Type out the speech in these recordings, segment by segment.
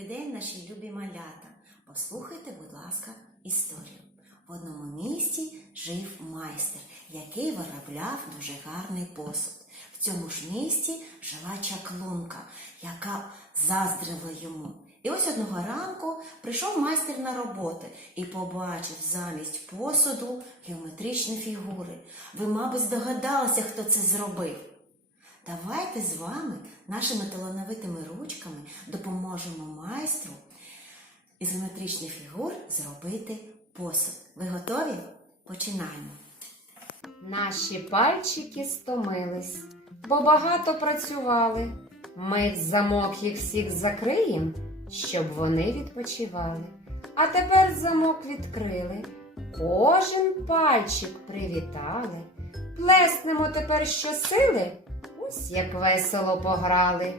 Добрий день, наші любі малята. Послухайте, будь ласка, історію. В одному місті жив майстер, який виробляв дуже гарний посуд. В цьому ж місті жила чаклунка, яка заздрила йому. І ось одного ранку прийшов майстер на роботу і побачив замість посуду геометричні фігури. Ви, мабуть, здогадалися, хто це зробив. Давайте з вами, нашими талановитими ручками, допоможемо майстру із фігур зробити посуд. Ви готові? Починаємо. Наші пальчики стомились, бо багато працювали. Ми замок їх всіх закриєм, щоб вони відпочивали. А тепер замок відкрили, кожен пальчик привітали. Плеснемо тепер щосили, ось як весело пограли.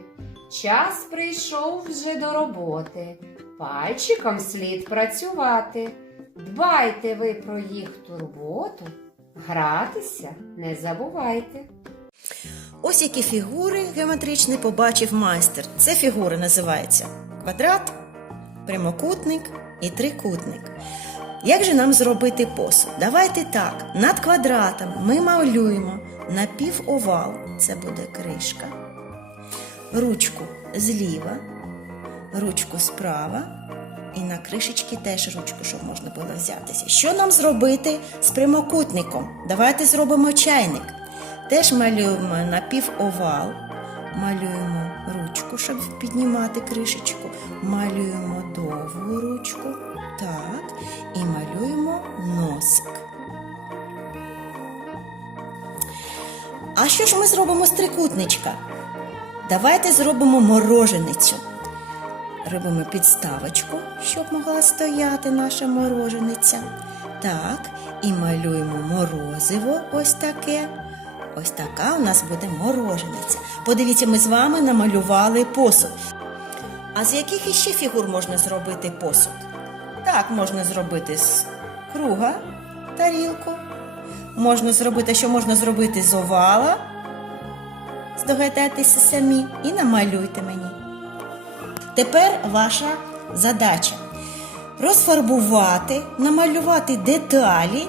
Час прийшов вже до роботи, пальчиком слід працювати. Дбайте ви про їх турботу, гратися не забувайте. Ось які фігури геометричні побачив майстер. Це фігури називаються квадрат, прямокутник і трикутник. Як же нам зробити посуд? Давайте так. Над квадратом ми малюємо напівовал, це буде кришка, ручку зліва, ручку справа. І на кришечки теж ручку, щоб можна було взятися. Що нам зробити з прямокутником? Давайте зробимо чайник. Теж малюємо напівовал, малюємо ручку, щоб піднімати кришечку, малюємо довгу ручку, так, і малюємо носик. А що ж ми зробимо з трикутничка? Давайте зробимо мороженицю. Робимо підставочку, щоб могла стояти наша морожениця. Так, і малюємо морозиво ось таке. Ось така у нас буде морожениця. Подивіться, ми з вами намалювали посуд. А з яких іще фігур можна зробити посуд? Так, можна зробити з круга тарілку. Можна зробити, що можна зробити з овала. Здогадайтеся самі і намалюйте мені. Тепер ваша задача розфарбувати, намалювати деталі,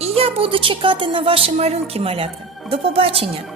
і я буду чекати на ваші малюнки, малята. До побачення!